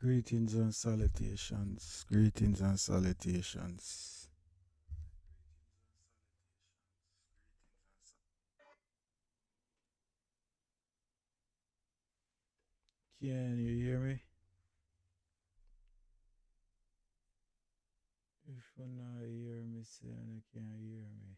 Greetings and salutations. Greetings and salutations. Can you hear me? If you not hear me, saying you can't hear me.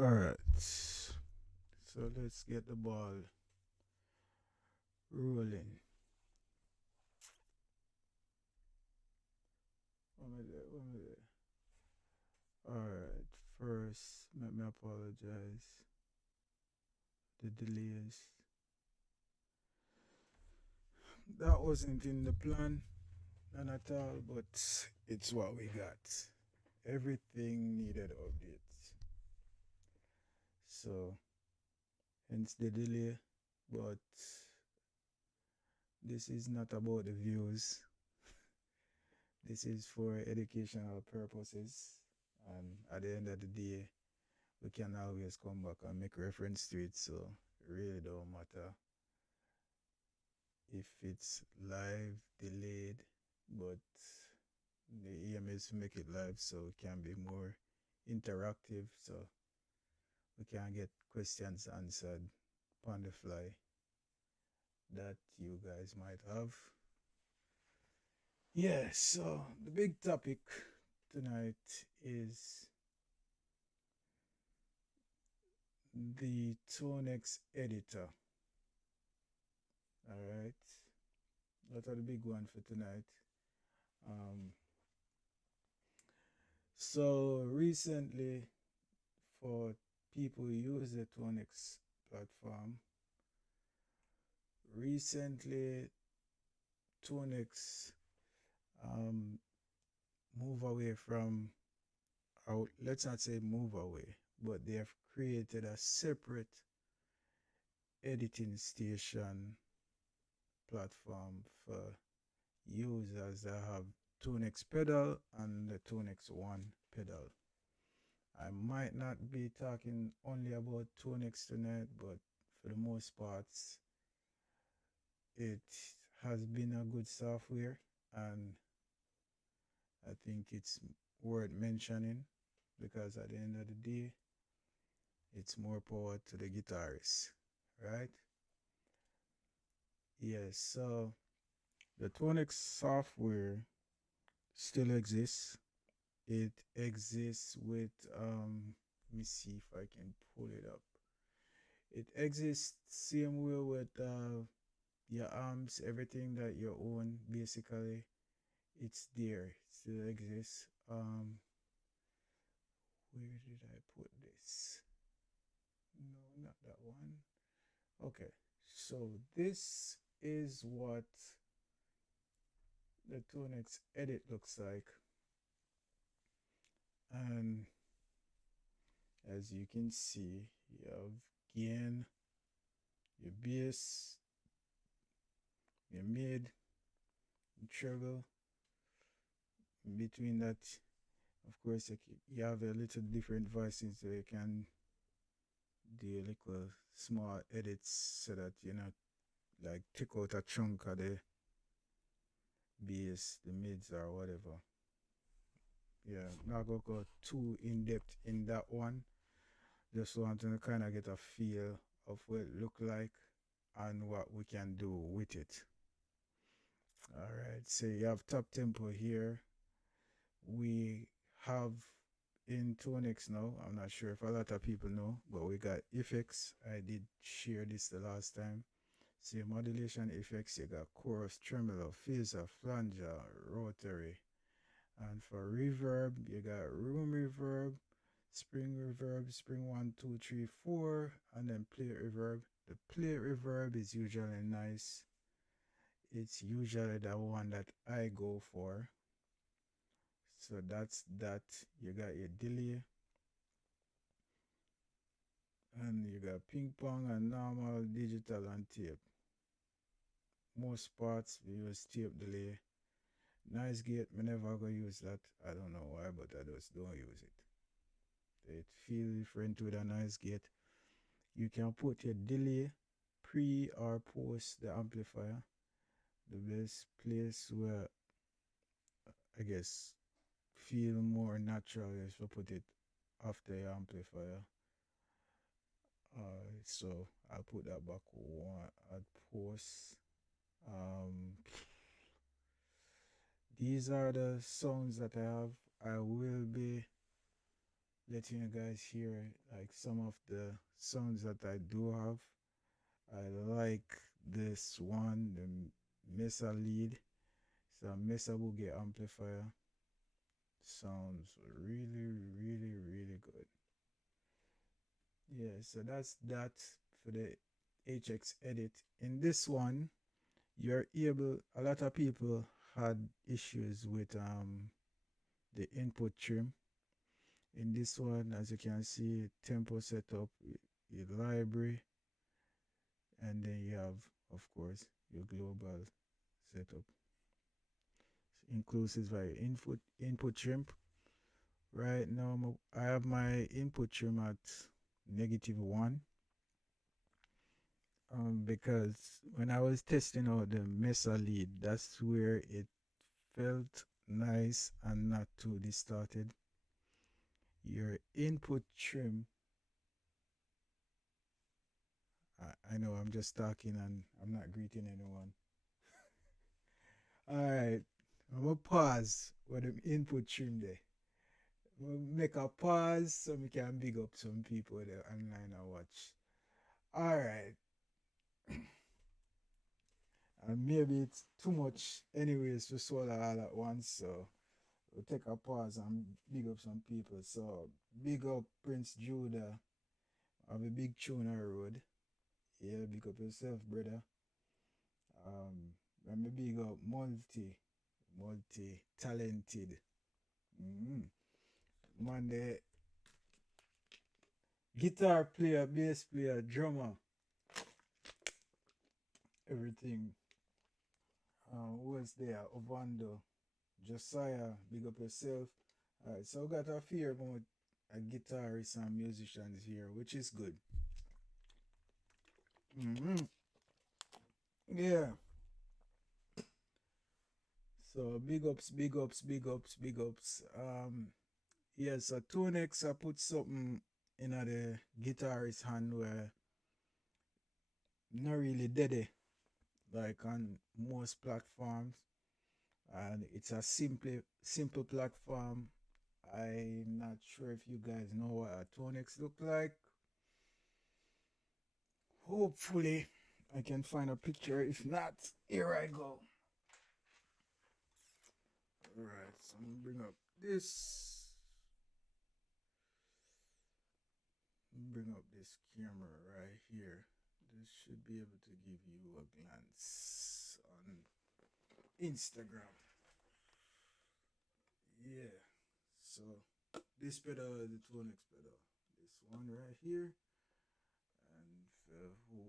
Alright. So let's get the ball rolling. One minute. Alright. First, let me apologize. The delays. That wasn't in the plan, none at all, but it's what we got. Everything needed updates. So, hence the delay. But this is not about the views. This is for educational purposes. And at the end of the day, we can always come back and make reference to it. So it really don't matter if it's live, delayed, but the aim is to make it live so it can be more interactive. So we can get questions answered on the fly that you guys might have. Yeah, so the big topic tonight is the Tonex editor. All right, that are the big one for tonight. Um, so recently, for people who use the Tonex platform, recently Tonex um, move away from, let's not say move away, but they have created a separate editing station platform for users that have Tunex pedal and the Tunex One pedal. I might not be talking only about Tunex tonight, but for the most parts, it has been a good software, and I think it's worth mentioning because at the end of the day, it's more power to the guitarist, right? Yes, so the Tunex software still exists. It exists with let me see if I can pull it up. It exists same way with your amps, everything that you own basically. It's there. It still exists. Where did I put this? No, not that one. Okay. So this is what the Tunex edit looks like. And as you can see, you have gain, your bass, your mid, your treble. In between that, of course, you have a little different voices so you can do a little small edits so that you not like take out a chunk of the bass, the mids, or whatever. Yeah, not gonna go too in depth in that one. Just want to kind of get a feel of what it look like and what we can do with it. All right, so you have top tempo here. We have in Tonix now, I'm not sure if a lot of people know, but we got effects. I did share this the last time. So modulation effects, you got chorus, tremolo, phaser, flanger, rotary. And for reverb, you got room reverb, spring 1, 2, 3, 4, and then plate reverb. The plate reverb is usually nice. It's usually the one that I go for. So that's that. You got your delay, and you got ping pong and normal, digital and tape. Most parts we use tape delay. Nice gate, me never go use that. I don't know why, but I just don't use it. It feel different with a nice gate. You can put your delay pre or post the amplifier. The best place where I guess feel more natural is to put it after your amplifier. So I'll put that back one at post. Um, these are the songs that I have. I will be letting you guys hear like some of the songs that I do have. I like this one, the Mesa lead. It's a Mesa Boogie amplifier. Sounds really, really, really good. Yeah, so that's that for the HX edit. In this one, you're able, a lot of people had issues with the input trim. In this one, as you can see, tempo setup, your library, and then you have, of course, your global setup. Inclusive by input trim. Right now, I have my input trim at -1. Because when I was testing out the Mesa lead, that's where it felt nice and not too distorted. Your input trim, I know I'm just talking and I'm not greeting anyone. Alright, I'm gonna pause with the input trim there. I'm gonna make a pause so we can big up some people there online and watch. Alright, and maybe it's too much anyways to swallow all at once, so we'll take a pause and big up some people. So big up Prince Judah of a big tuner road. Yeah, big up yourself, brother. Let me big up multi talented. Mm-hmm. Man, the guitar player, bass player, drummer, everything. Who else there? Ovando, Josiah, big up yourself. Alright, so we got a few more guitarists and musicians here, which is good. Mm-hmm. Yeah. So big ups, big ups, big ups, big ups. Yes, so Tonex I put something in the guitarist hand where not really dead like on most platforms, and it's a simple platform. I'm not sure if you guys know what a Tonex look like. Hopefully I can find a picture. If not, here I go. Alright, so I'm gonna bring up this. Bring up this camera right here. This should be able to give you a glance on Instagram. Yeah. So this pedal is the Tonex pedal. This one right here. And for who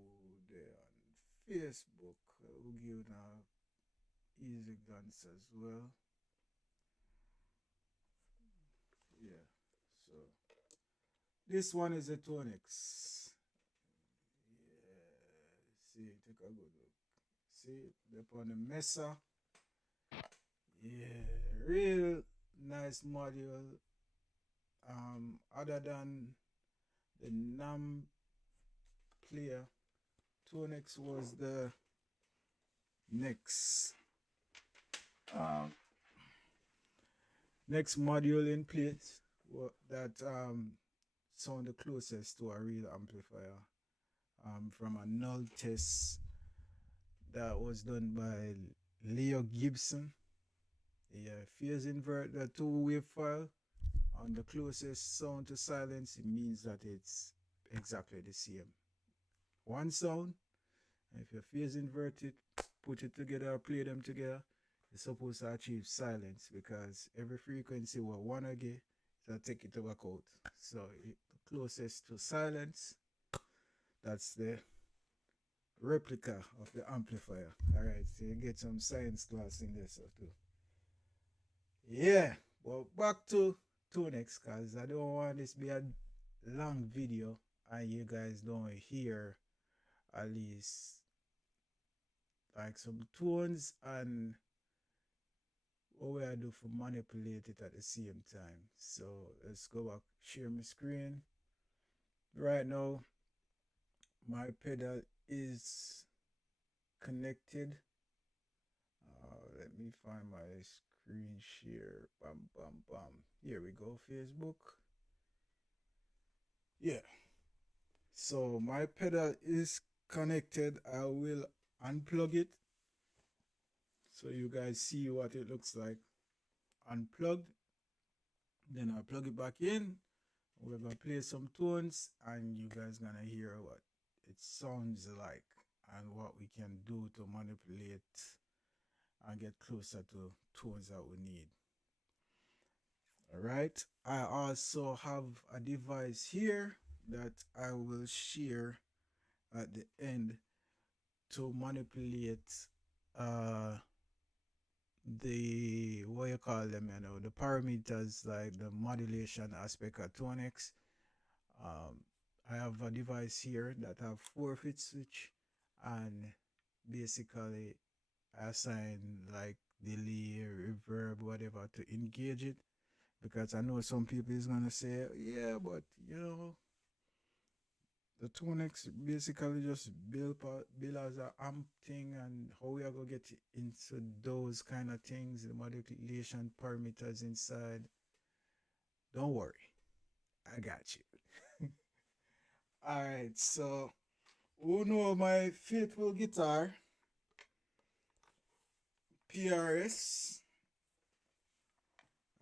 there on Facebook, we'll give now easy glance as well. Yeah. So this one is a Tonex. Yeah. See, take a good look. See, they're on the Mesa. Yeah, real nice module. Other than the NAM player, Tonex was the next next module in place that sound the closest to a real amplifier. From a null test that was done by Leo Gibson. Yeah, phase invert the two-wave file on the closest sound to silence, it means that it's exactly the same. One sound, and if you phase invert it, put it together, play them together, you're supposed to achieve silence because every frequency we want to get, so take it to back out. So the closest to silence, that's the replica of the amplifier. Alright, so you get some science class in there so too. Yeah, well, back to next, cause I don't want this to be a long video and you guys don't hear at least like some tones and what we I do for manipulate it at the same time. So let's go back, share my screen. Right now, my pedal is connected. Let me find my screen share. Bam, bam, bam. Here we go, Facebook. Yeah. So my pedal is connected. I will unplug it so you guys see what it looks like unplugged. Then I'll plug it back in. We're gonna play some tones and you guys gonna hear what it sounds like and what we can do to manipulate and get closer to tones that we need. All right. I also have a device here that I will share at the end to manipulate uh the what you call them, the parameters like the modulation aspect of Tonics. Um, I have a device here that have 4-fit switch and basically I assign like delay, reverb, whatever to engage it because I know some people is gonna say, yeah, but the Tunex basically just build as a amp thing and how we are gonna get into those kind of things, the modulation parameters inside. Don't worry, I got you. Alright, so who know my faithful guitar, PRS.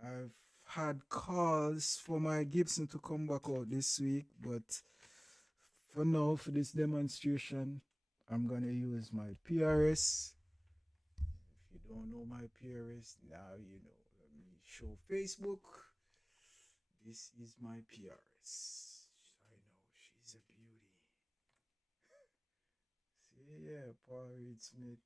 I've had calls for my Gibson to come back out this week, but for now, for this demonstration, I'm gonna use my PRS. If you don't know my PRS, now you know. Let me show Facebook. This is my PRS. I know she's a beauty. See, yeah, Paul Reed Smith.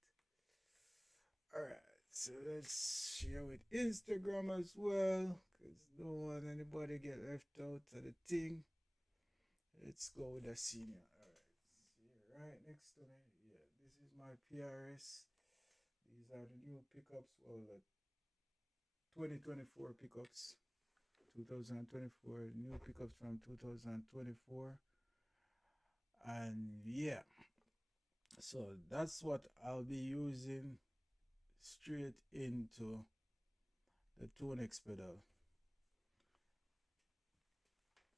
Alright, so let's share with Instagram as well, because don't want anybody get left out of the thing. Let's go with the senior. Alright, see right next to me. Yeah, this is my PRS. These are the new pickups, well, the 2024 pickups, 2024, new pickups from 2024. And yeah, so that's what I'll be using straight into the Tunex pedal.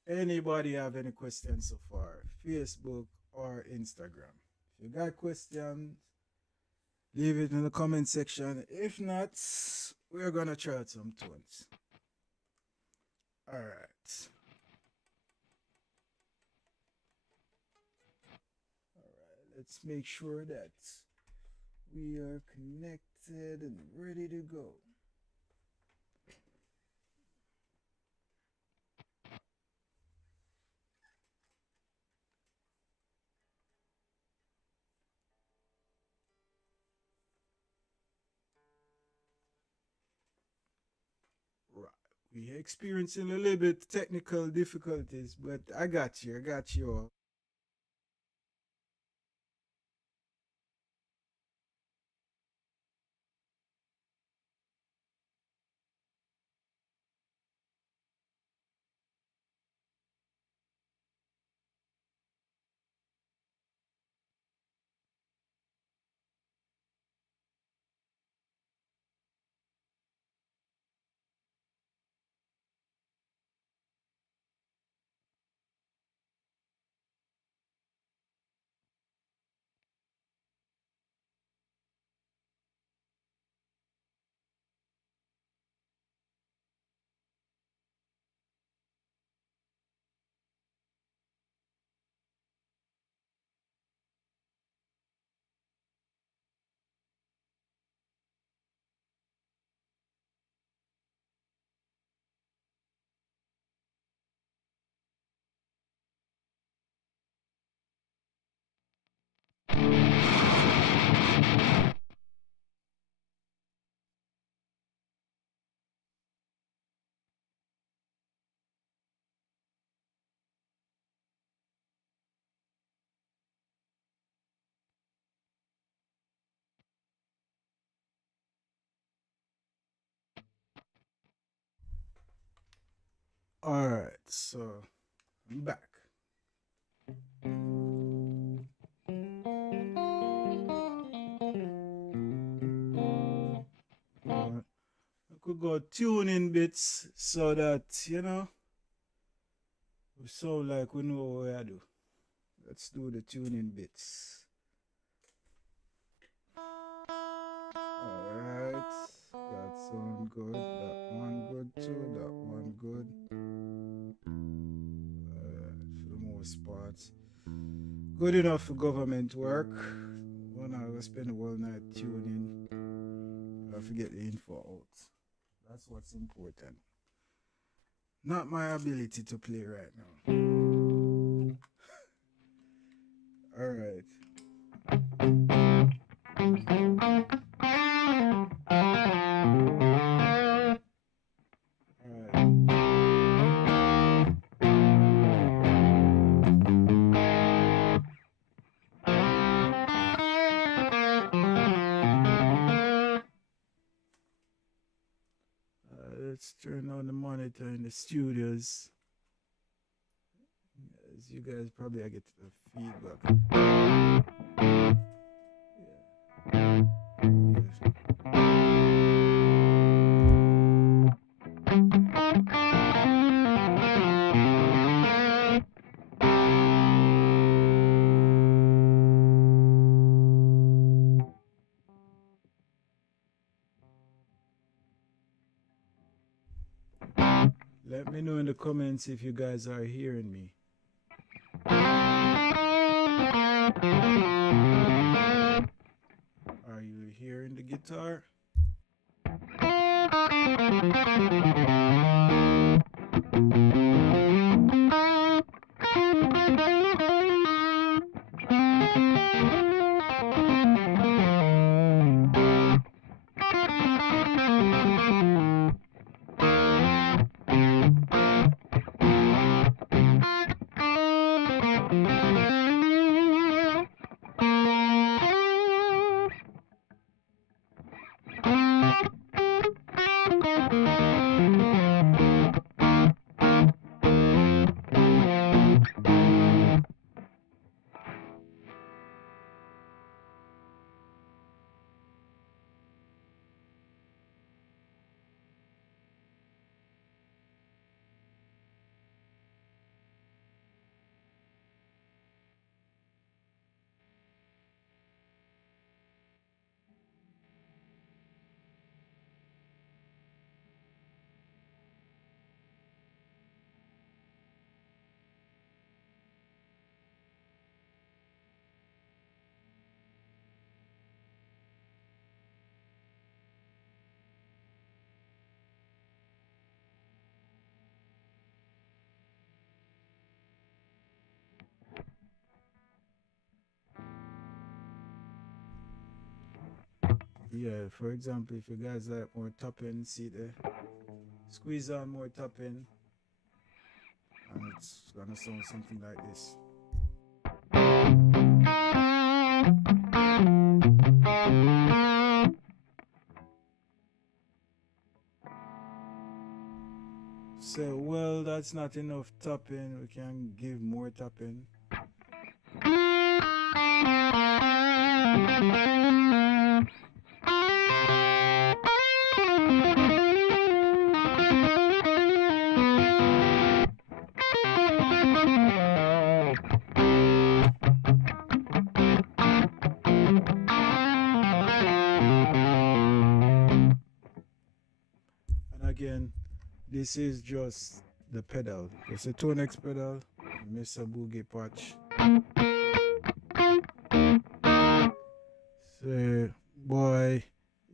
Anybody have any questions so far? Facebook or Instagram? If you got questions, leave it in the comment section. If not, we're gonna try out some tunes. Alright. Alright, let's make sure that we are connected and ready to go. Right. We're experiencing a little bit technical difficulties, but I got you. I got you all. Alright, so I'm back. I could go tuning bits so that, we sound like we know what I do. Let's do the tuning bits. Alright, that sound good. That one good too. That one good. For the most part. Good enough for government work. When I will spend the whole night tuning. I forget the info out. That's what's important. Not my ability to play right now. Alright. Let's turn on the monitor in the studios. As you guys probably get the feedback. Let me know in the comments if you guys are hearing me. Are you hearing the guitar? Yeah, for example, if you guys like more topping, see there, squeeze on more topping, and it's gonna sound something like this. So, well, that's not enough topping, we can give more topping. Again, this is just the pedal. It's a Tonex pedal, Mr. Boogie Patch. So, boy,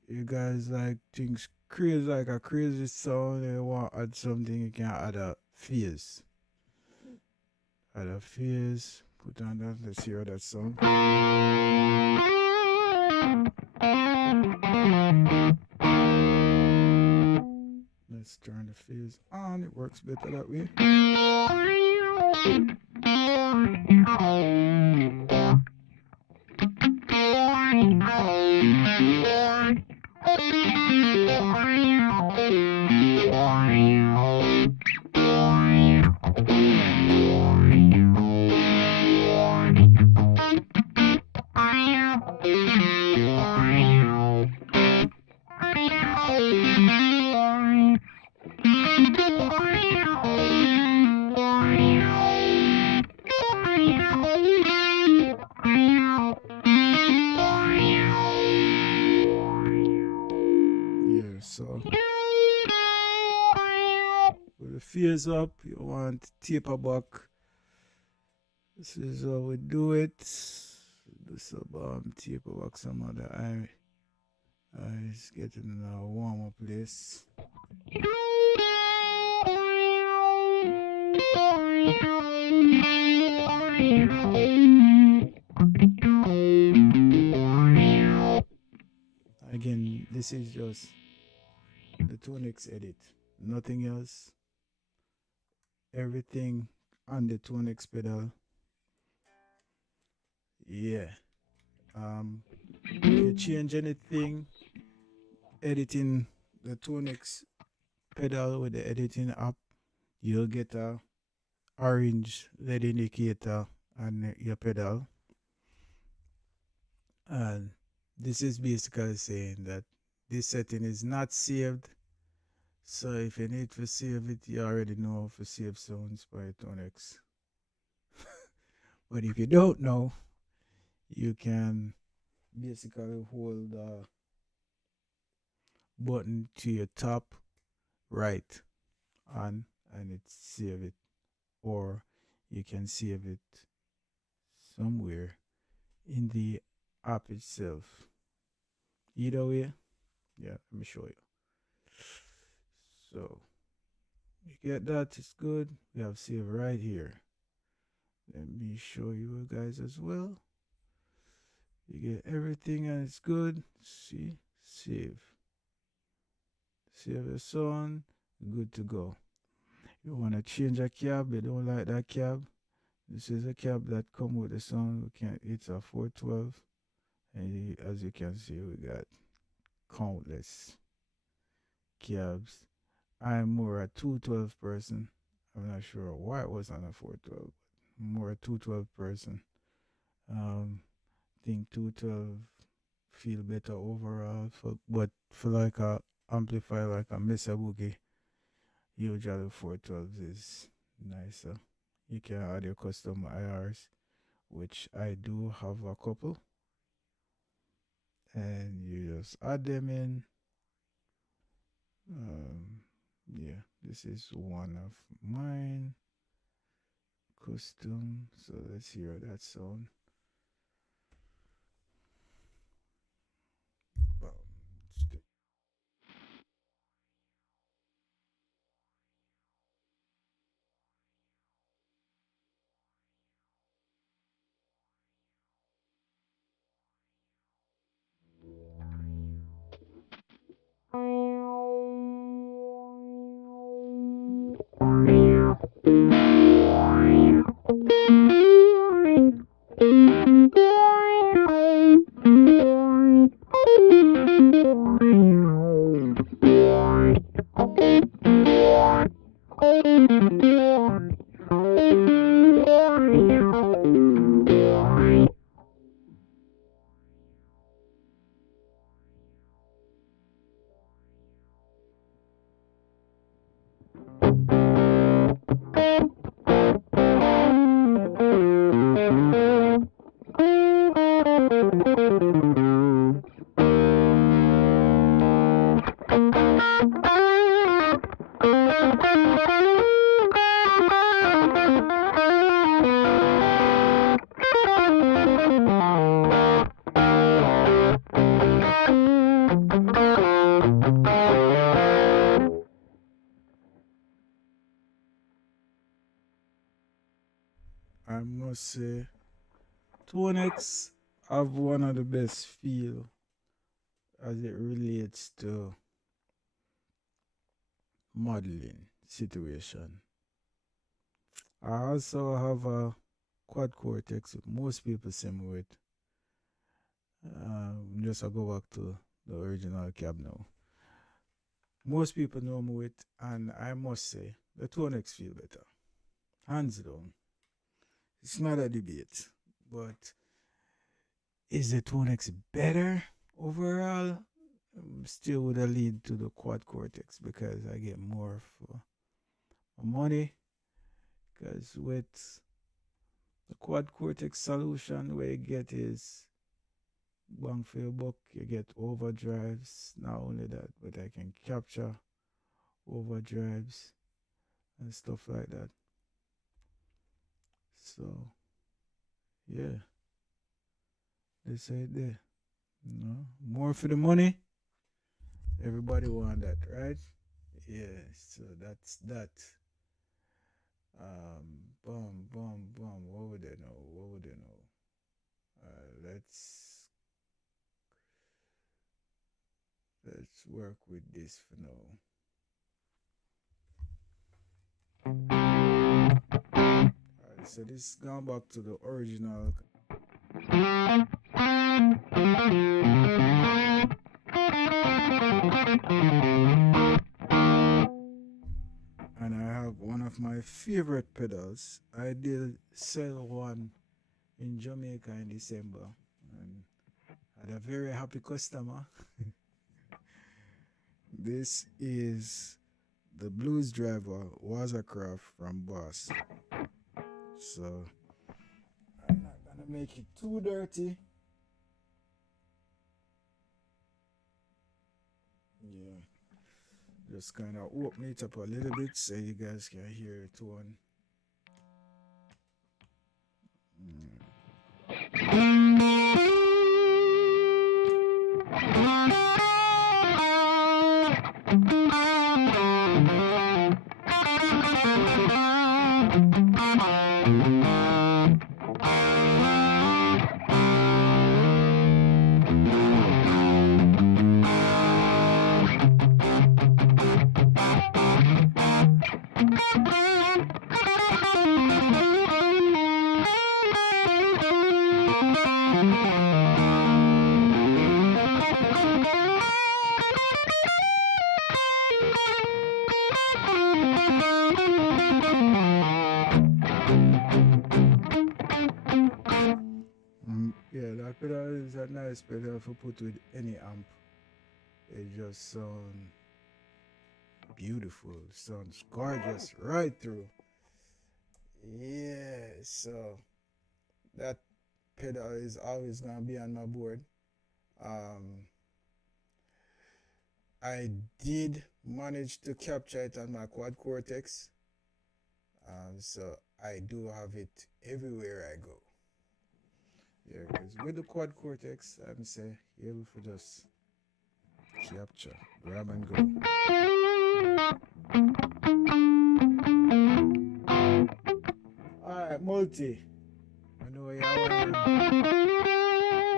you guys like things crazy, like a crazy sound, and you want to add something, you can add a fizz. Add a fizz, put on that, let's hear that sound. Let's turn the fizz on, it works better that way. face up, you want taper back. This is how we do it. Do some taper back some of the eye. It's getting in a warmer place. Again, this is just the Tonex edit, nothing else. Everything on the Tonex pedal. Yeah. If you change anything, editing the Tonex pedal with the editing app, you'll get a orange LED indicator on your pedal. And this is basically saying that this setting is not saved. So if you need to save it, you already know how to save sounds by Tonex. But if you don't know, you can basically hold the button to your top right on and it save it, or you can save it somewhere in the app itself. Either way, yeah, let me show you. So you get that, it's good. We have save right here. Let me show you guys as well. You get everything and it's good. See, save. Save the sound, good to go. You want to change a cab, you don't like that cab. This is a cab that come with the sound. It's a 412. And as you can see, we got countless cabs. I'm more a 212 person. I'm not sure why it was on a 412. More a 212 person. Think 212 feel better overall. But for like a amplifier like a Mesa Boogie, usually 412 is nicer. You can add your custom IRs, which I do have a couple. And you just add them in. Yeah, this is one of mine. Custom. So let's hear that sound. I must say, Tonex have one of the best feel as it relates to modeling situation. I also have a quad cortex. Most people see me with. Just I go back to the original cab now. Most people know me with, and I must say, the Tonex feel better. Hands down. It's not a debate, but is the Tonex better overall? Still would lead to the quad cortex because I get more for my money. Because with the quad cortex solution, where you get is bang for your buck, you get overdrives. Not only that, but I can capture overdrives and stuff like that. So yeah, they say it there. More for the money. Everybody want that, right? Yeah. So that's that. Boom, boom, boom. What would they know? What would they know? Let's work with this for now. Alright, so this is going back to the original. And I have one of my favorite pedals. I did sell one in Jamaica in December and had a very happy customer. This is the Blues Driver Watercraft from Boss. So I'm not gonna make it too dirty. Yeah, just kind of open it up a little bit so you guys can hear it on. Yeah, that pedal is a nice pedal for put with any amp. It just sounds beautiful, sounds gorgeous right through. Yeah, so that pedal is always gonna be on my board. Um, I did manage to capture it on my quad cortex, so I do have it everywhere I go. Yeah, because with the quad cortex, I'm say you're able to just capture, grab and go. Alright, multi. I know you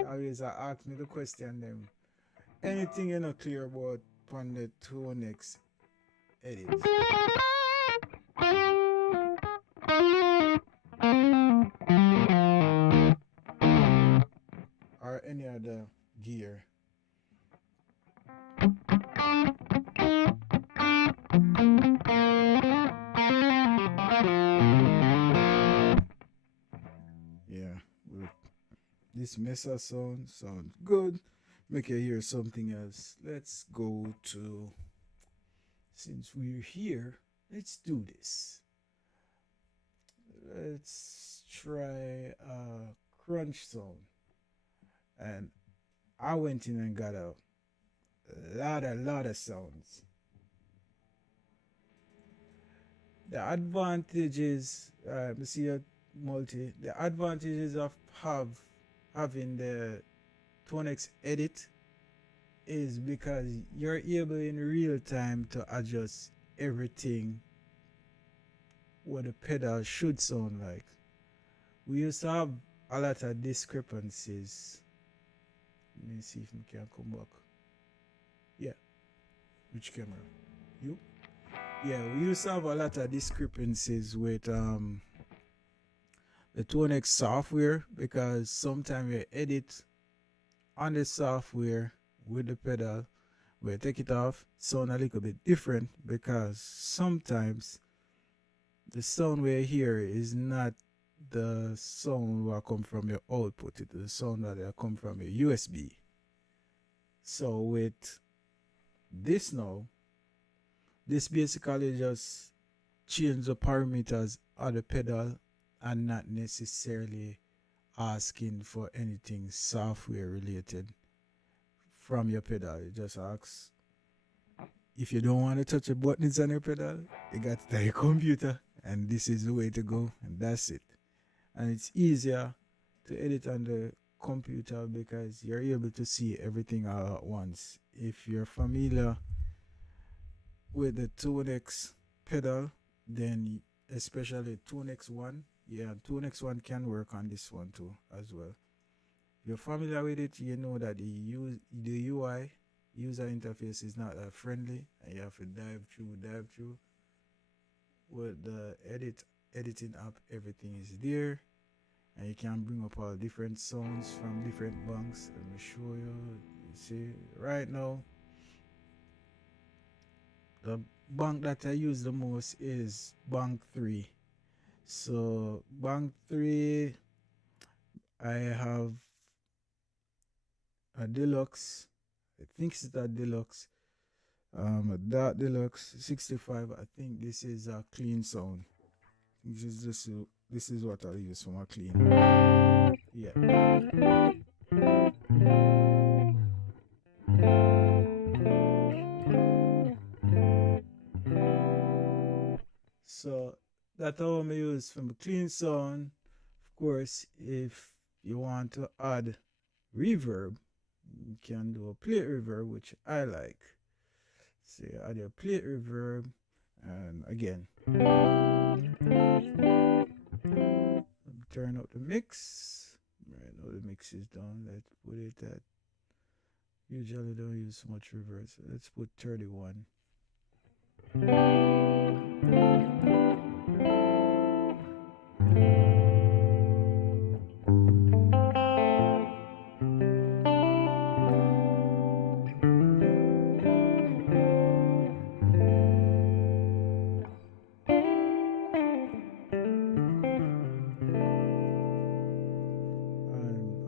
always ask me the question them. Anything you're not clear about on the 2NX edit? Or any other gear? Yeah, good. This Mesa sound sounds good. Make you hear something else. Let's go to, since we're here, let's do this. Let's try a crunch sound. And I went in and got a lot of sounds. The advantages, see a multi. The advantages of having the 2NX edit is because you're able in real time to adjust everything what the pedal should sound like. We used to have a lot of discrepancies. Let me see if we can come back. Yeah. Which camera? You? Yeah, we used to have a lot of discrepancies with the 2NX software because sometimes you edit on the software with the pedal, we take it off, sound a little bit different because sometimes the sound we hear is not the sound that come from your output, it is the sound that come from your USB. So with this now, this basically just change the parameters of the pedal and not necessarily asking for anything software related from your pedal. It just asks if you don't want to touch the buttons on your pedal, you got to tell your computer, and this is the way to go, and that's it. And it's easier to edit on the computer because you're able to see everything all at once. If you're familiar with the Tunex pedal, then especially Tunex 1, yeah, Tunex 1 can work on this one too as well. If you're familiar with it, you know that the UI user interface is not that friendly, and you have to dive through. With the editing app, everything is there, and you can bring up all different sounds from different banks. Let me show you. You see, right now, the bank that I use the most is Bank 3. So, Bank 3, I have a deluxe. I think it's a deluxe. That deluxe 65. I think this is a clean sound. This is what I use for my clean. Yeah. So that's how I use for my clean sound. Of course, if you want to add reverb, you can do a plate reverb, which I like. So you add your plate reverb, and again, turn up the mix. Right now the mix is done. Let's put it at, usually don't use so much reverb, so let's put 31. And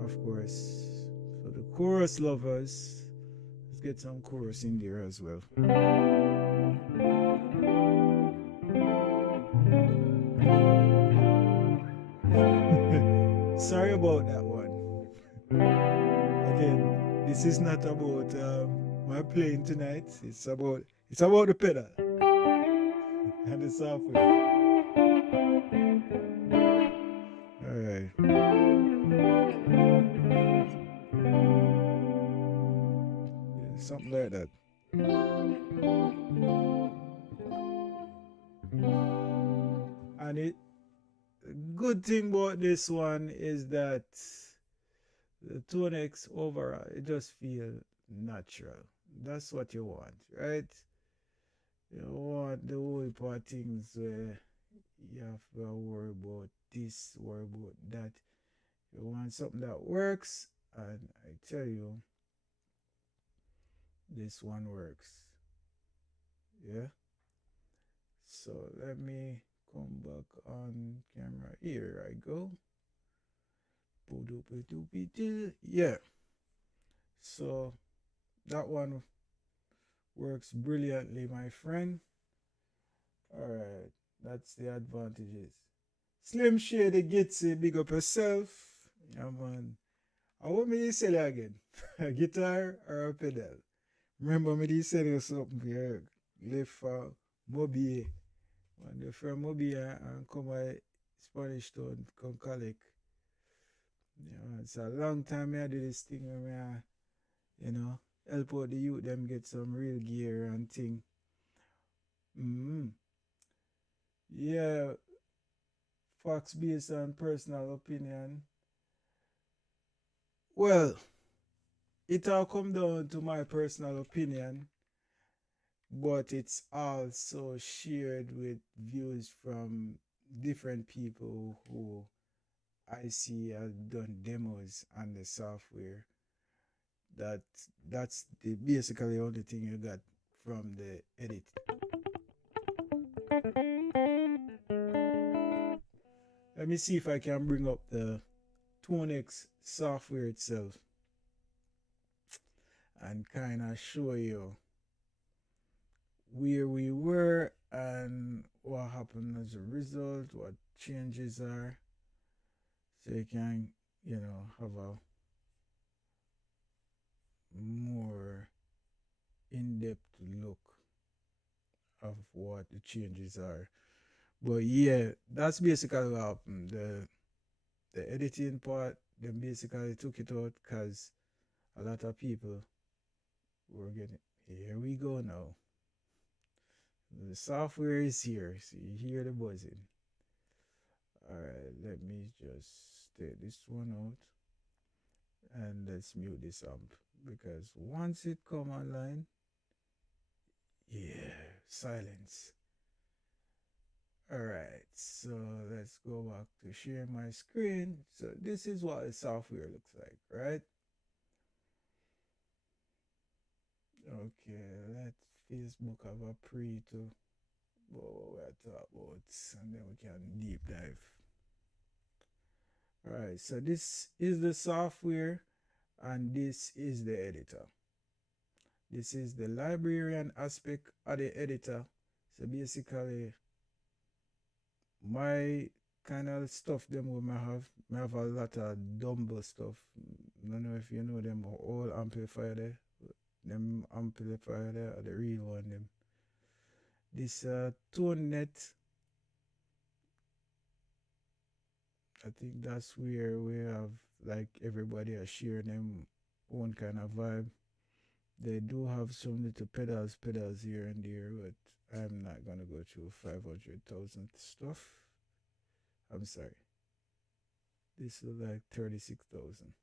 of course, for the chorus lovers, let's get some chorus in there as well. Sorry about that one. Again, this is not about my playing tonight. It's about the pedal and the software. All right. Yeah, something like that. And it good thing about this one is that the Tunex overall, it just feel natural. That's what you want, right? You want the whole part things where you have to worry about this, worry about that. You want something that works, and I tell you, this one works. Yeah. So let me come back on camera. Here I go. Yeah. So that one works brilliantly, my friend. Alright, that's the advantages. Slim Shady gets it, big up yourself. Yeah, man. I want me to sell it again. A guitar or a pedal. Remember me to sell you something for your live for Mobi. When the from Mobi and come by Spanish Town, come collect. Yeah, it's a long time I do this thing where I, help out the youth them get some real gear and thing. Mm-hmm. Yeah, facts based on personal opinion. Well, it all come down to my personal opinion, but it's also shared with views from different people who I see have done demos on the software. That that's the basically only thing you got from the edit. Let me see if I can bring up the Tunex software itself and kind of show you where we were and what happened as a result, what changes are, so you can, have a more in-depth look. of what the changes are. But yeah, that's basically what happened. The editing part, they basically took it out because a lot of people were getting. Here we go now. The software is here, so you hear the buzzing. Alright, let me just take this one out and let's mute this amp because once it come online, yeah, silence. Alright, so let's go back to share my screen. So this is what the software looks like, right? Okay, let Facebook have a pre to what we're talking about, and then we can deep dive. Alright, so this is the software and this is the editor. This is the librarian aspect of the editor. So basically, my kind of stuff them we may have a lot of dumble stuff. I don't know if you know them all amplifier there. Them amplifier there are the real one them. This ToneNet, I think that's where we have like everybody are sharing them own kind of vibe. They do have some little pedals here and there, but I'm not gonna go through 500,000 stuff. I'm sorry. This is like 36,000.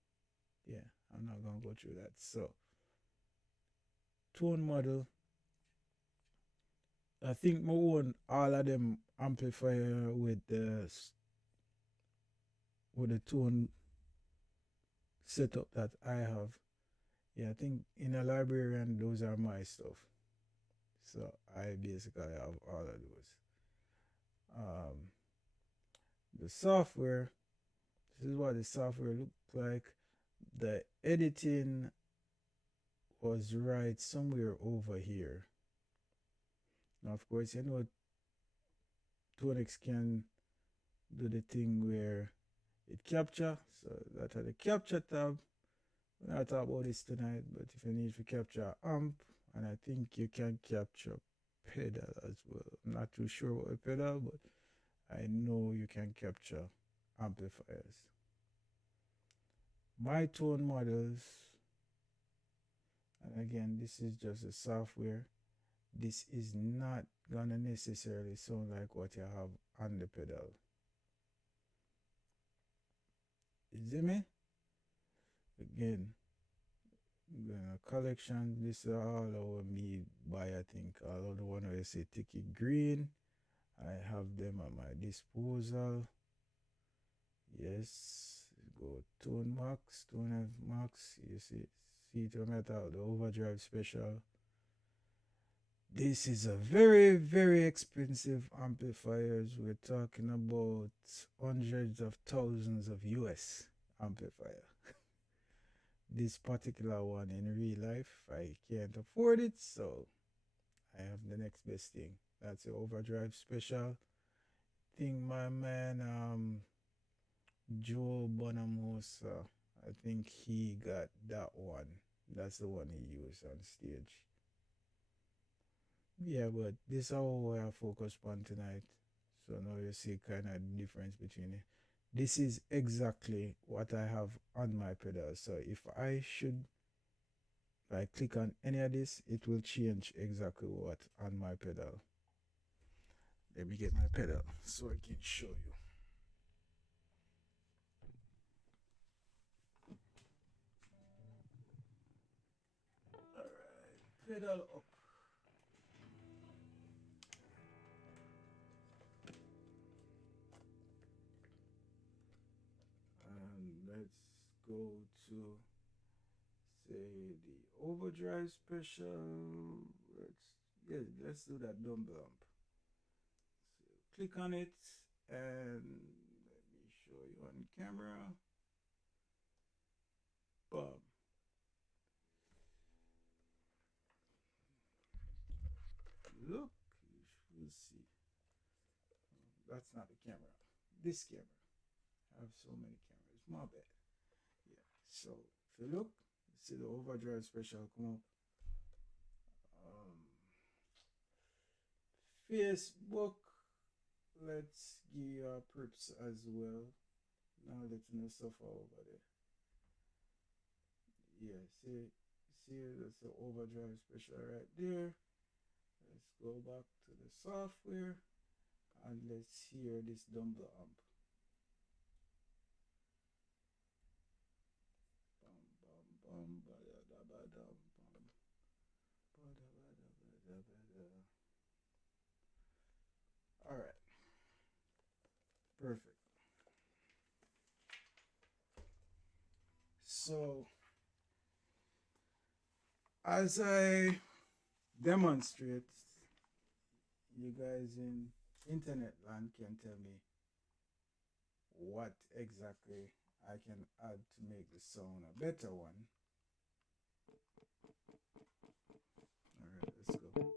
Yeah, I'm not gonna go through that. So, tone model. I think my own all of them amplifier with the tone setup that I have. Yeah, I think in a librarian those are my stuff. So I basically have all of those. Um, the software. This is what the software looked like. The editing was right somewhere over here. Now, of course, you know, Tonex can do the thing where it capture. So that are the capture tab. We're not talking about this tonight, but if you need to capture amp, and I think you can capture pedal as well. I'm not too sure about the pedal, but I know you can capture amplifiers. My tone models, and again, this is just a software. This is not gonna necessarily sound like what you have on the pedal. You see me? Again, collection. This is all over me buy. I think all of the one where you say ticket green. I have them at my disposal. Yes, go Tone Max, Tone Max. You see to metal the overdrive special. This is a very, very expensive amplifiers. We're talking about hundreds of thousands of US amplifier. This particular one in real life, I can't afford it, so I have the next best thing. That's the overdrive special. Think my man Joe Bonamosa, I think he got that one. That's the one he used on stage. Yeah, but this is how I focus on tonight. So now you see kind of difference between it. This is exactly what I have on my pedal. So if I should like click on any of this, it will change exactly what on my pedal. Let me get my pedal so I can show you. Alright, pedal up. And let's go to say the overdrive special. Let's do that dumbbell amp. So click on it and let me show you on camera. Boom. Look, you will see. That's not the camera. This camera. I have so many cameras. My bad. Yeah. So if you look, you see the overdrive special come up. Um, Facebook, let's give you a preps as well. Now let's know suffer over there. Yeah, see that's the overdrive special right there. Let's go back to the software and let's hear this dumble amp. Bum, bum, bum, ba-da-da-ba-dum, bum. Ba-da-ba-da-ba-da-ba-da. All right, perfect. So as I demonstrate, you guys in internet land can tell me what exactly I can add to make the sound a better one. All right, let's go.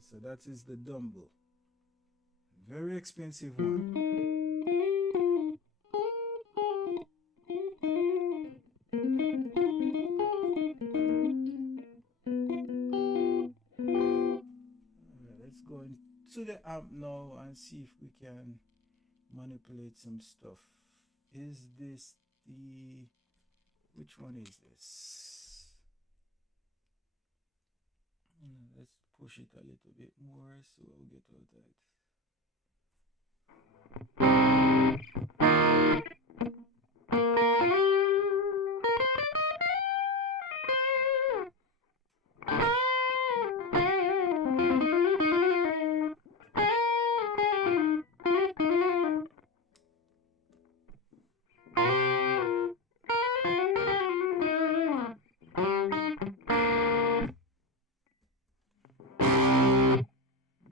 So that is the Dumble. Very expensive one. Let's go into the amp now and see if we can manipulate some stuff. Is this the... which one is this? Let's push it a little bit more so we'll get out of it.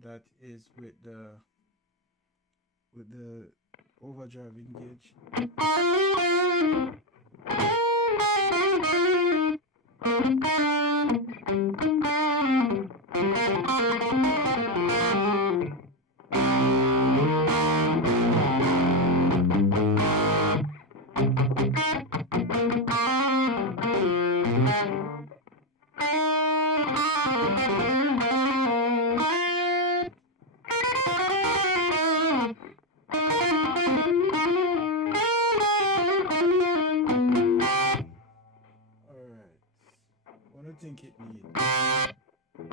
That is with the overdrive engage. Think it needs. It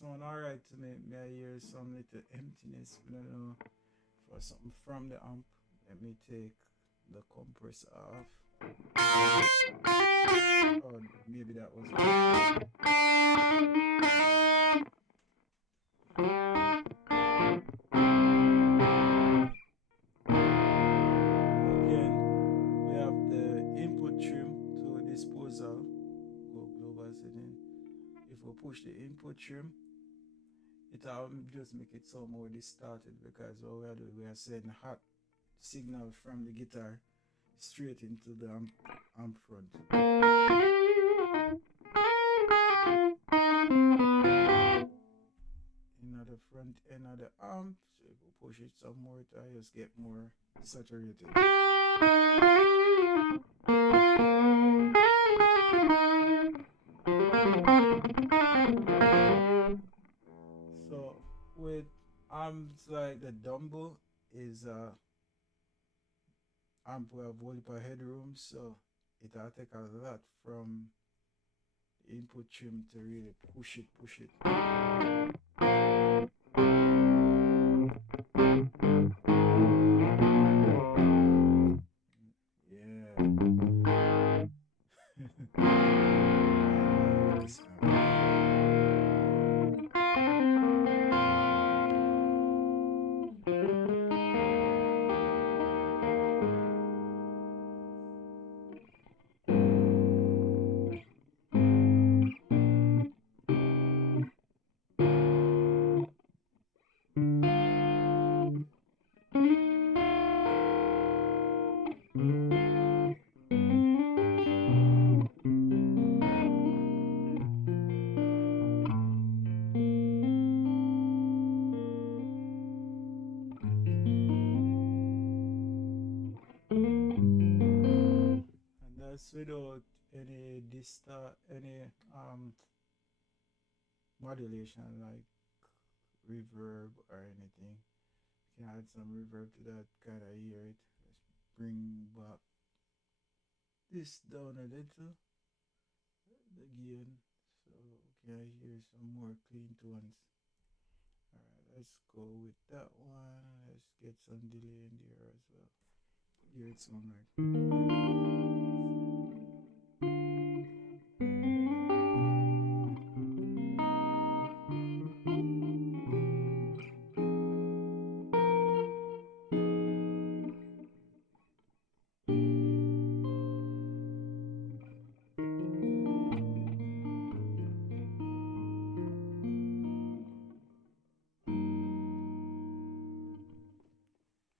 sound alright to me. May I hear some little emptiness? I don't know for something from the amp. Let me take the compressor off. Oh, maybe that was it. Push the input trim, it'll just make it so more distorted because what we are doing, we are sending hot signal from the guitar straight into the amp front. In the front end of the amp, so if we push it some more, it'll just get more saturated. So with amps like the Dumble is amp with a volume headroom, so it'll take a lot from the input trim to really push it. modulation like reverb or anything. You can add some reverb to that, kind of hear it. Let's bring back this down a little, the gain, so we can hear some more clean tones. Alright, let's go with that one. Let's get some delay in there as well. Hear it sound like.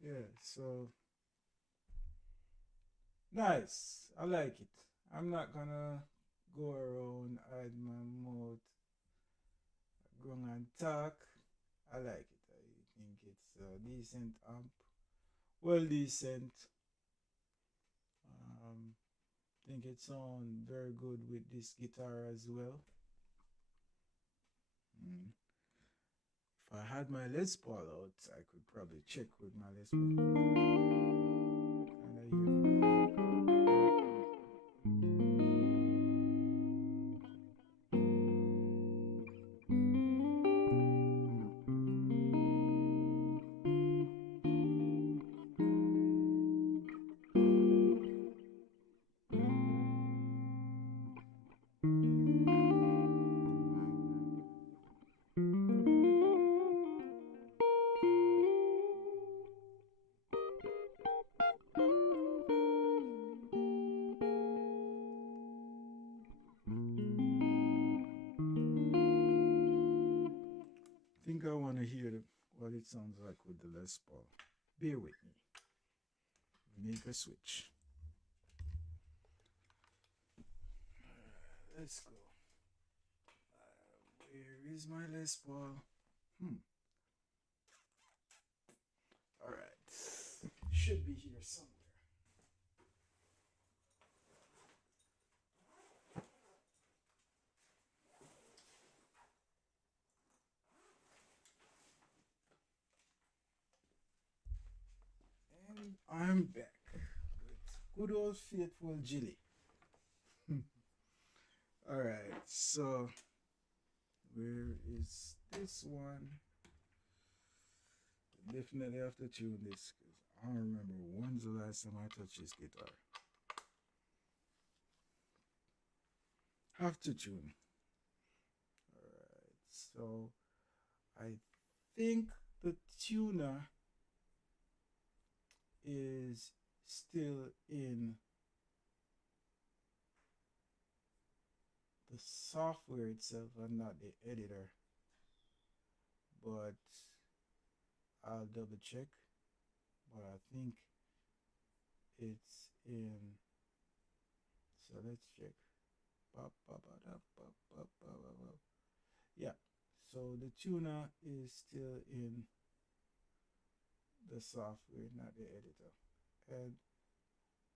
Yeah, so nice. I like it. I'm not gonna go around hide my mouth, go and talk. I like it. I think it's a decent amp. Well, decent. Think it sounds very good with this guitar as well. Mm. If I had my Les Paul out, I could probably check with my Les Paul. I think I want to hear what it sounds like with the Les Paul. Bear with me. Make a switch. Let's go. Where is my Les Paul? Alright. Should be here somewhere. And I'm back with good old faithful Jilly. Alright, so where is this one? Definitely have to tune this because I don't remember when's the last time I touched this guitar. Have to tune. Alright, so I think the tuner is still in the software itself and not the editor, but I'll double check. But I think it's in, so let's check. Yeah, so the tuner is still in the software, not the editor. And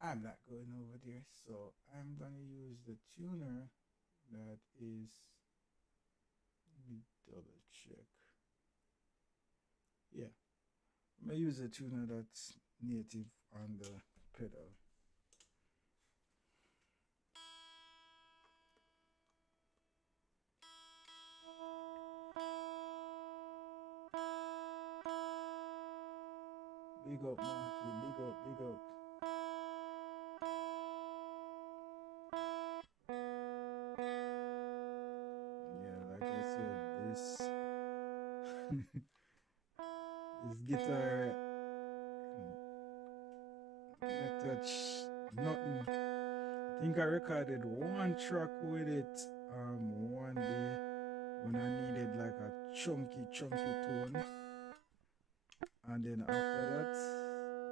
I'm not going over there, so I'm gonna use the tuner that is, let me double check. Yeah, I'm gonna use a tuner that's native on the pedal. Big up, Marky, big up, big up. Yeah, like I said, this this guitar, I touch nothing. I think I recorded one track with it one day when I needed like a chunky tone, and then after that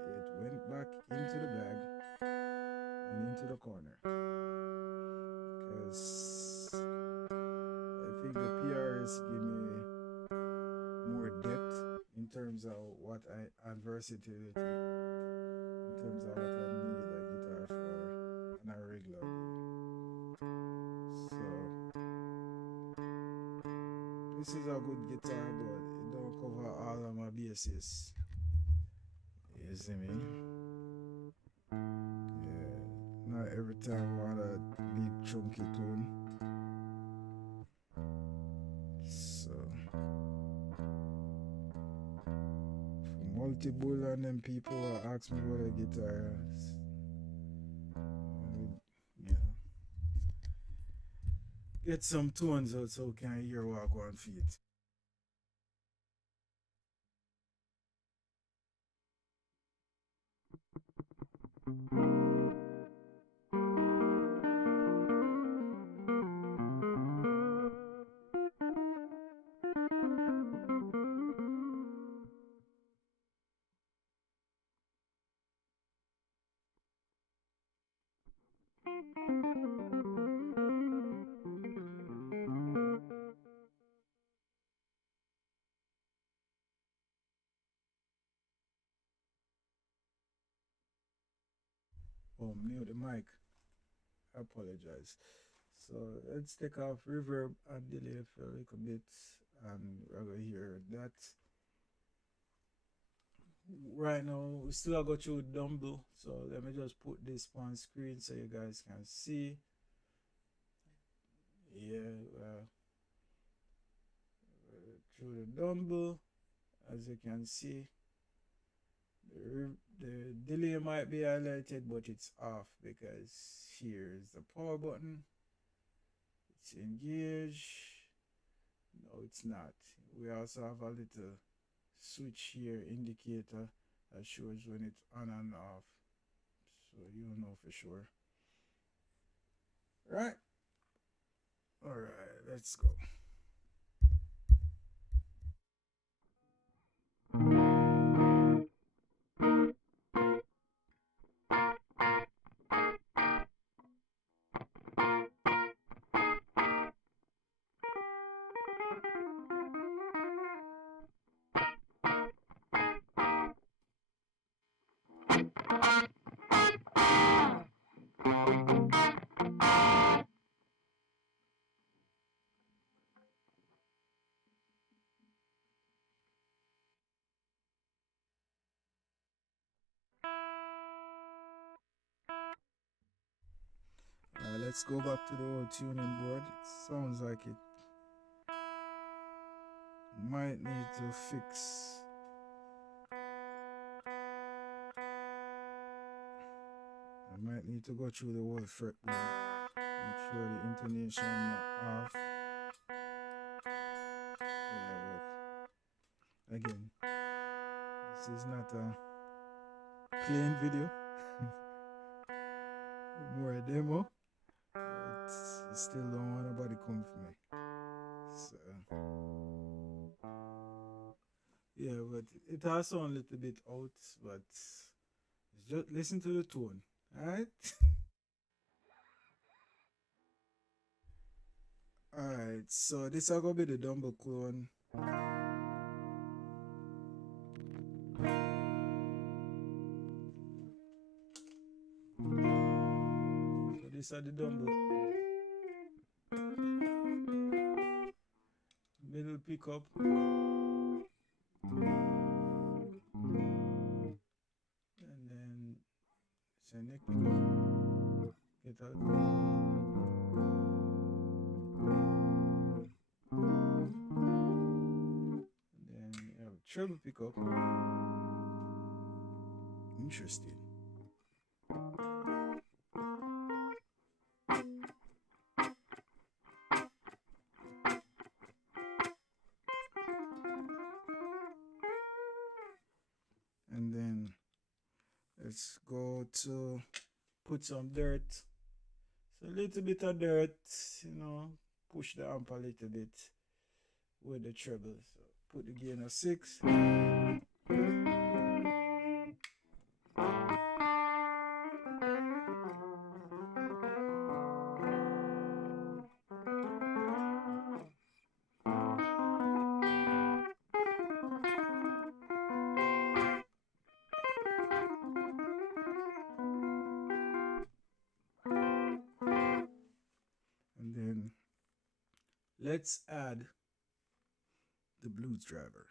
it went back into the bag and into the corner because I think the PRS give me more depth in terms of what I and versatility in terms of what I need a guitar for on a regular day. So this is a good guitar, but it don't cover all of my bases. You see me? Yeah. Not every time I want a big chunky tune. So for multiple and them people will ask me what a guitar is. Yeah. Get some tones out so we can hear what I go on feet. Oh, mute the mic. I apologize. So let's take off reverb and delay for a little bit, and we're gonna hear that. Right now, we still got through Dumble, so let me just put this on screen so you guys can see. Yeah, through the Dumble, as you can see, the delay might be highlighted, but it's off because here's the power button. It's engaged. No, it's not. We also have a little switch here indicator that shows when it's on and off, so you'll know for sure. Right? All right, let's go. Let's go back to the old tuning board. It sounds like it might need to fix. I might need to go through the whole fretboard. Make sure the intonation not off. Yeah, but again, this is not a plain video. More a demo. But still don't want nobody come for me. So yeah, but it has sound a little bit out, but just listen to the tone, alright? Alright, so this is gonna be the Dumble clone. So these are the Dumble. Middle pickup. And then it's a neck pickup. Get out. And then you have treble pickup. Interesting. And then let's go to put some dirt. So a little bit of dirt, you know, push the amp a little bit with the treble. So put the gain of 6. And then let's add the blues driver.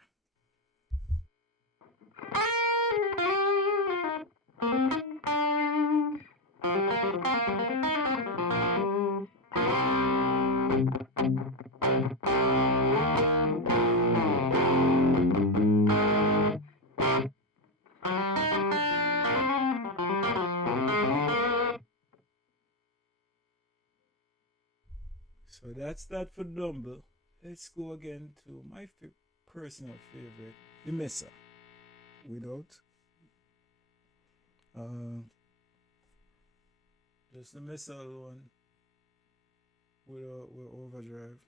So that's that for Dumble. Let's go again to my personal favorite, the Mesa. Without uh, just the Mesa alone, with overdrive.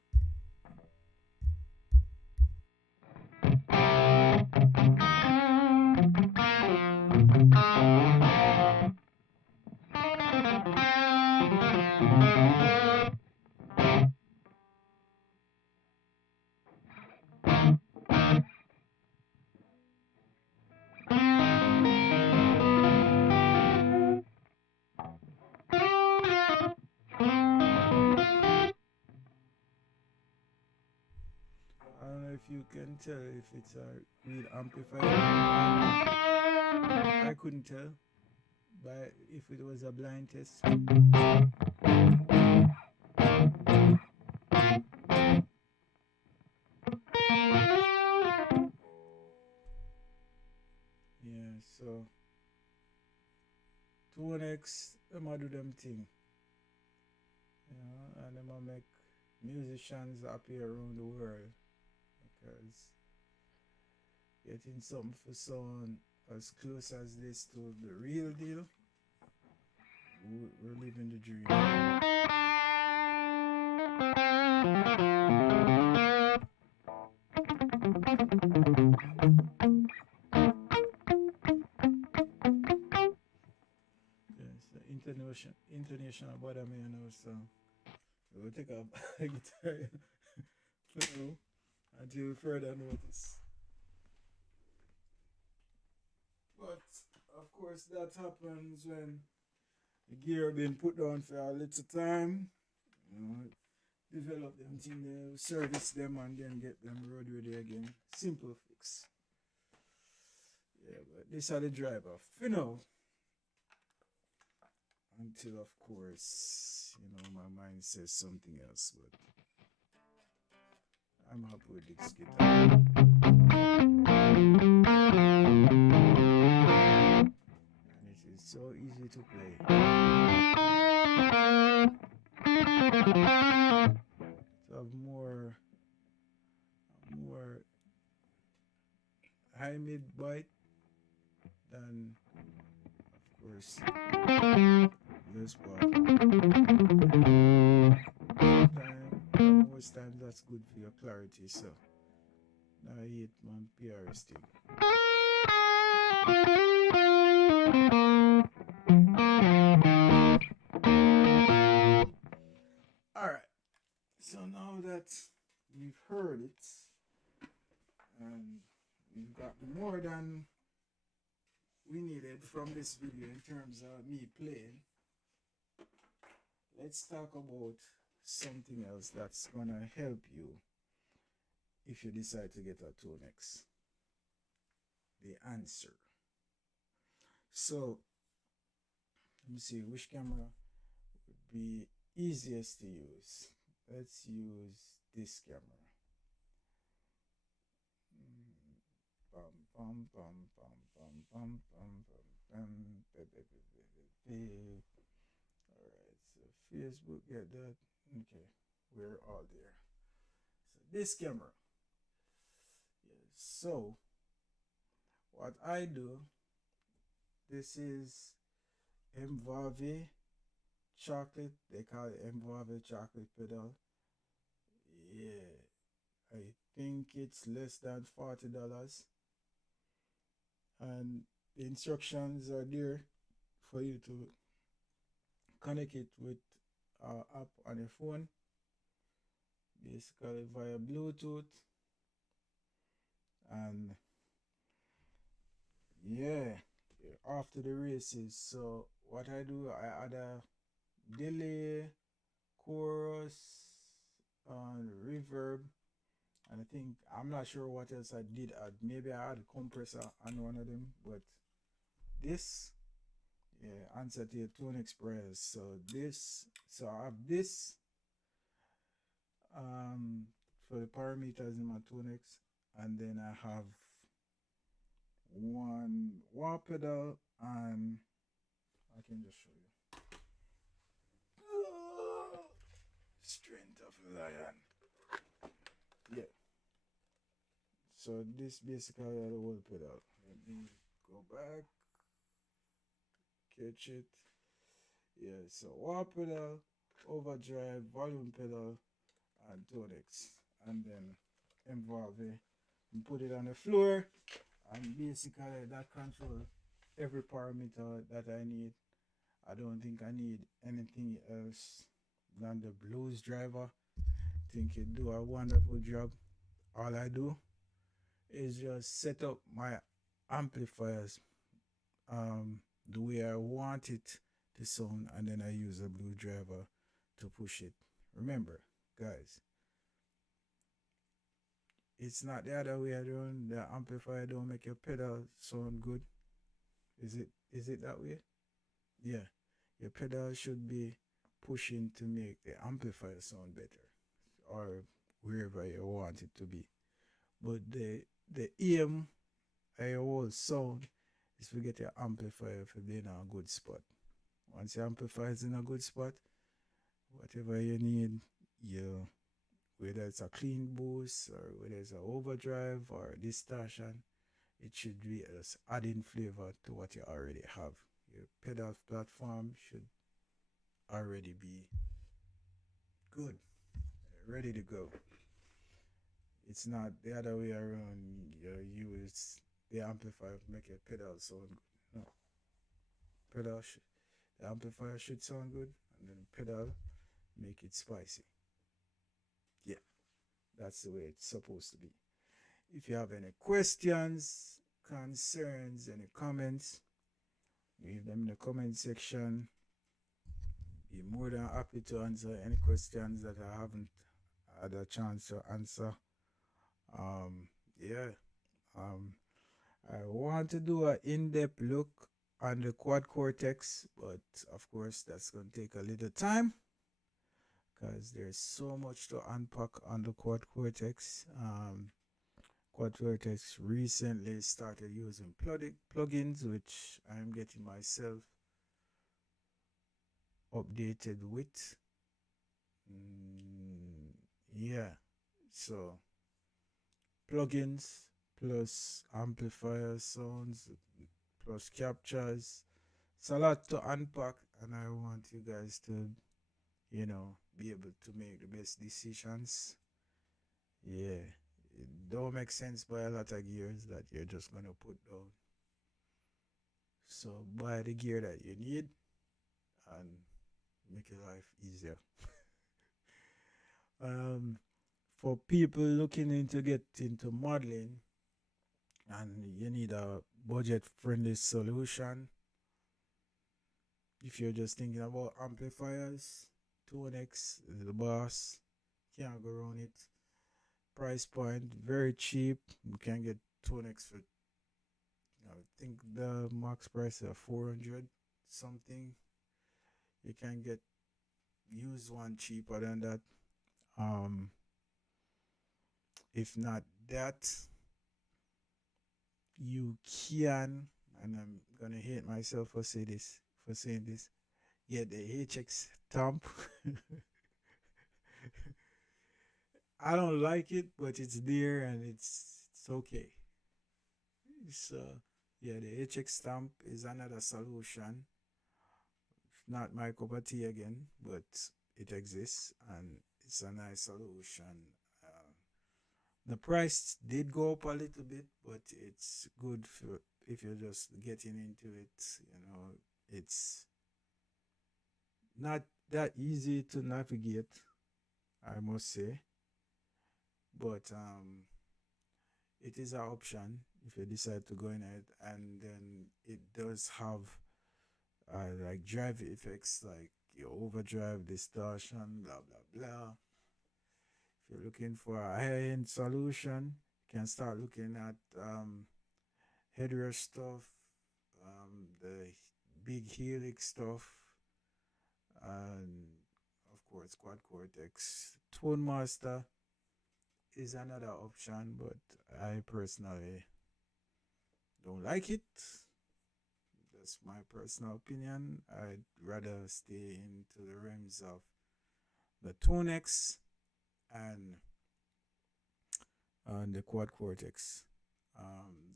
I don't know if you can tell if it's a real amplifier. I couldn't tell, but if it was a blind test. Yeah, so Tonex, them a do them thing, you know, and them a make musicians happy around the world because getting something for sound as close as this to the real deal, we're living the dream. Yes, the intonation about me, you know, so we'll take a guitar through until further notice. But of course, that happens when the gear been put down for a little time. You know, develop them thing there, service them, and then get them road ready again. Simple fix. Yeah, but this are the driver. For now, until of course, you know, my mind says something else, but I'm happy with this guitar. And it is so easy to play. To have more high mid bite than of course this part. Most times that's good for your clarity, so now I hate man PRS thing. Alright, so now that we've heard it and we've got more than we needed from this video in terms of me playing, let's talk about something else that's gonna help you if you decide to get a Tonex. The answer. So let me see which camera would be easiest to use. Let's use this camera. Bum, bum, bum, bum, bum, bum, bum, bum, Alright, so Facebook, get that. Okay, we're all there. So this camera. Yes. So what I do, this is Mvave chocolate. They call it Mvave chocolate pedal. Yeah, I think it's less than $40. And the instructions are there for you to connect it with app on your phone, basically via Bluetooth. And yeah, after the races, so what I do, I add a delay, chorus, and reverb And I think I'm not sure what else I did add. Maybe I had a compressor on one of them, but this, yeah, answer to your Tone Express. So this, so I have this um for the parameters in my Tonex, and then I have one wah pedal, and I can just show you. Strength of a lion. Yeah. So this basically the whole pedal. Let me go back, catch it. Yeah, so wah pedal, overdrive, volume pedal, and Tonex. And then involve it and put it on the floor, and basically that control every parameter that I need. I don't think I need anything else than the blues driver. I think it do a wonderful job. All I do is just set up my amplifiers the way I want it to sound, and then I use a blue driver to push it. Remember, guys, it's not the other way around. The amplifier don't make your pedal sound good. Is it that way? Yeah. Your pedal should be pushing to make the amplifier sound better, or wherever you want it to be. But the aim of your whole sound is to get your amplifier to be in a good spot. Once your amplifier is in a good spot, whatever you need, you, whether it's a clean boost or whether it's an overdrive or distortion, it should be just adding flavor to what you already have. Your pedal platform should already be good, ready to go. It's not the other way around. You use the amplifier to make your pedal sound good. No, the amplifier should sound good, and then the pedal make it spicy. Yeah, that's the way it's supposed to be. If you have any questions, concerns, any comments, leave them in the comment section. Be more than happy to answer any questions that I haven't had a chance to answer. Yeah. Um, I want to do an in-depth look on the quad cortex, but of course that's going to take a little time because there's so much to unpack on the quad cortex. Quad cortex recently started using plugins, which I'm getting myself updated with. Yeah, so plugins plus amplifier sounds plus captures. It's a lot to unpack, and I want you guys to, be able to make the best decisions. Yeah, it don't make sense buy a lot of gears that you're just gonna put down. So buy the gear that you need and make your life easier. For people looking into get into modeling and you need a budget friendly solution, if you're just thinking about amplifiers, Tonex is the boss. Can't go around it. Price point very cheap. You can get Tonex for, I think the max price is 400 something. You can get used one cheaper than that. If not that, you can, and I'm gonna hate myself for saying this. Get the HX Stomp. I don't like it, but it's there and it's okay. So yeah, the HX Stomp is another solution. Not my cup of tea again, but it exists and it's a nice solution. The price did go up a little bit, but it's good for if you're just getting into it. It's not that easy to navigate, I must say, but it is an option if you decide to go in it, and then it does have like drive effects like your overdrive, distortion, blah blah blah. If you're looking for a high-end solution, you can start looking at headwear stuff, the big helix stuff, and of course quad cortex. Tone master is another option, but I personally don't like it. That's my personal opinion. I'd rather stay into the realms of the Tonex and the quad cortex.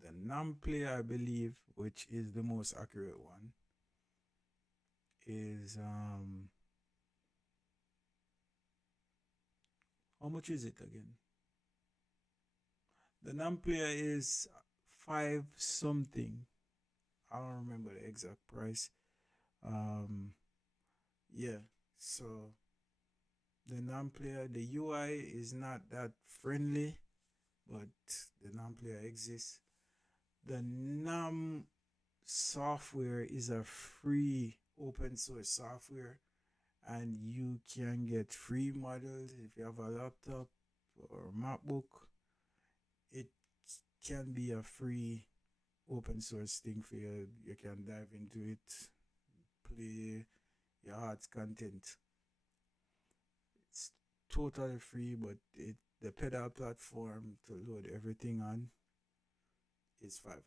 The NumPlay, I believe, which is the most accurate one, is how much is it again? The NumPlayer is five something. I don't remember the exact price. Yeah, so the NumPlayer, the UI is not that friendly, but the NumPlayer exists. The Num software is a free open source software, and you can get free models if you have a laptop or MacBook. It can be a free open source thing for you. You can dive into it, play your heart's content. It's totally free, but the pedal platform to load everything on is 500.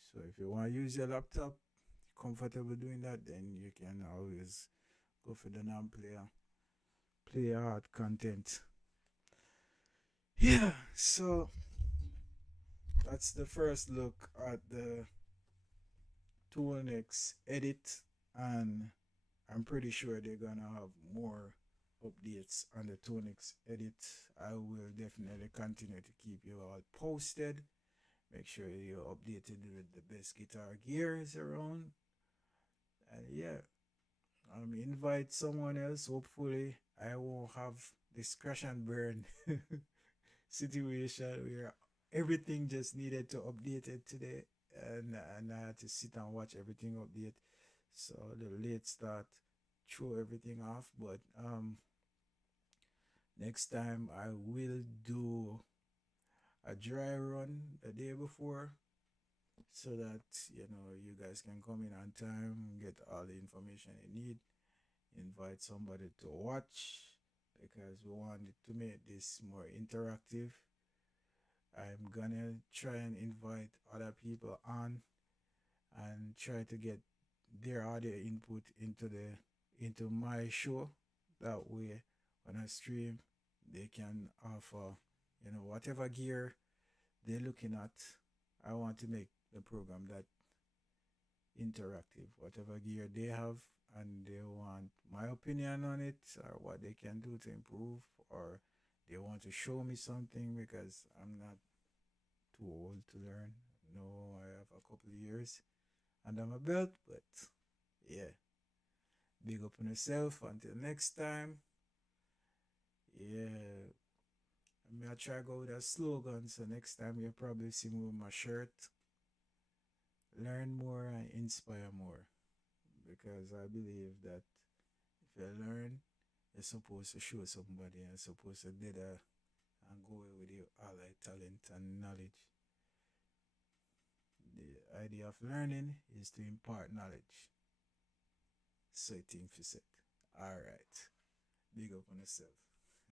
So if you want to use your laptop, comfortable doing that, then you can always go for the NumPlayer, play your heart content. Yeah, so that's the first look at the Tonex Edit, and I'm pretty sure they're gonna have more updates on the Tonex Edit. I will definitely continue to keep you all posted. Make sure you're updated with the best guitar gears around. And yeah, invite someone else. Hopefully, I won't have this crash and burn situation where everything just needed to update it today, and I had to sit and watch everything update. So the late start throw everything off. But next time I will do a dry run the day before, so that you guys can come in on time, get all the information you need, invite somebody to watch, because we wanted to make this more interactive. I'm gonna try and invite other people on and try to get their audio input into my show. That way, when I stream, they can offer whatever gear they're looking at. I want to make the program that interactive. Whatever gear they have, and they want my opinion on it, or what they can do to improve, or they want to show me something, because I'm not too old to learn. No, I have a couple of years under my belt, but yeah, big up on yourself. Until next time, yeah. I try go with a slogan, so next time you'll probably see me with my shirt. Learn more and inspire more, because I believe that if you learn, you're supposed to show somebody, and you're supposed to do that and go away with your all that talent and knowledge. The idea of learning is to impart knowledge. So I think for set. Alright. Big up on yourself.